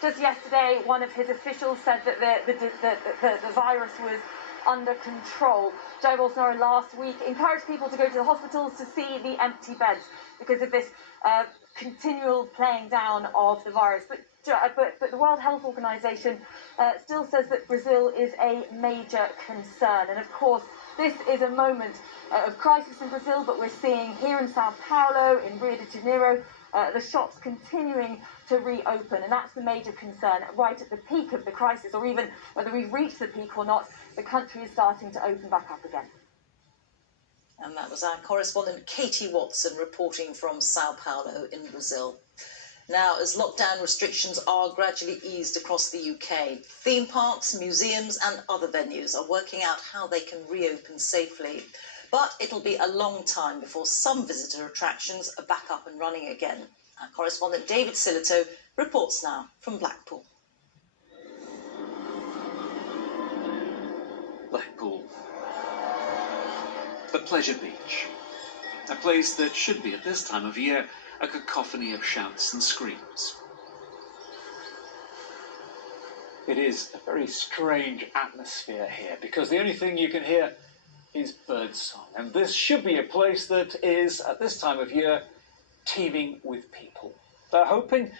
Just yesterday, one of his officials said that the virus was under control. Jair Bolsonaro last week encouraged people to go to the hospitals to see the empty beds because of this continual playing down of the virus. But the World Health Organization still says that Brazil is a major concern. And of course, this is a moment of crisis in Brazil, but we're seeing here in Sao Paulo, in Rio de Janeiro, the shops continuing to reopen, and that's the major concern. Right at the peak of the crisis, or even whether we've reached the peak or not, the country is starting to open back up again. And that was our correspondent Katie Watson reporting from Sao Paulo in Brazil. Now, as lockdown restrictions are gradually eased across the UK, theme parks, museums and other venues are working out how they can reopen safely. But it'll be a long time before some visitor attractions are back up and running again. Our correspondent David Silito reports now from Blackpool. Blackpool. The Pleasure Beach. A place that should be, at this time of year, a cacophony of shouts and screams. It is a very strange atmosphere here, because the only thing you can hear is birdsong. And this should be a place that is, at this time of year, teeming with people. They're hoping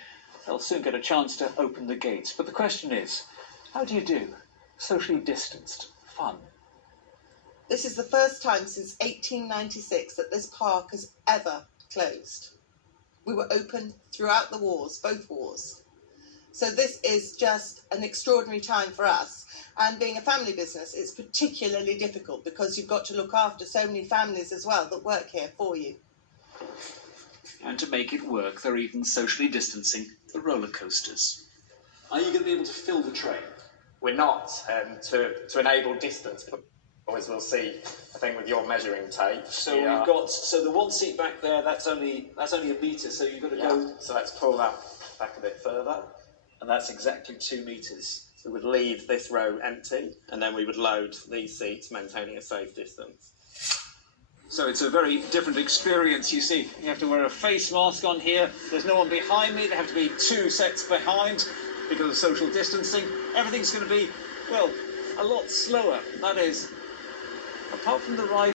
they'll soon get a chance to open the gates. But the question is, how do you do? Socially distanced, fun. This is the first time since 1896 that this park has ever closed. We were open throughout the wars, both wars. So this is just an extraordinary time for us. And being a family business, it's particularly difficult because you've got to look after so many families as well that work here for you. And to make it work, they're even socially distancing the roller coasters. Are you going to be able to fill the train? We're not, to enable distance, as we'll see, I think, with your measuring tape. So we've got, so the one seat back there, that's only a metre, so you've got to go... So let's pull that back a bit further. And that's exactly 2 metres. We would leave this row empty, and then we would load these seats, maintaining a safe distance. So it's a very different experience. You see, you have to wear a face mask on here. There's no one behind me. There have to be 2 sets behind because of social distancing. Everything's going to be, well, a lot slower. That is, apart from the ride.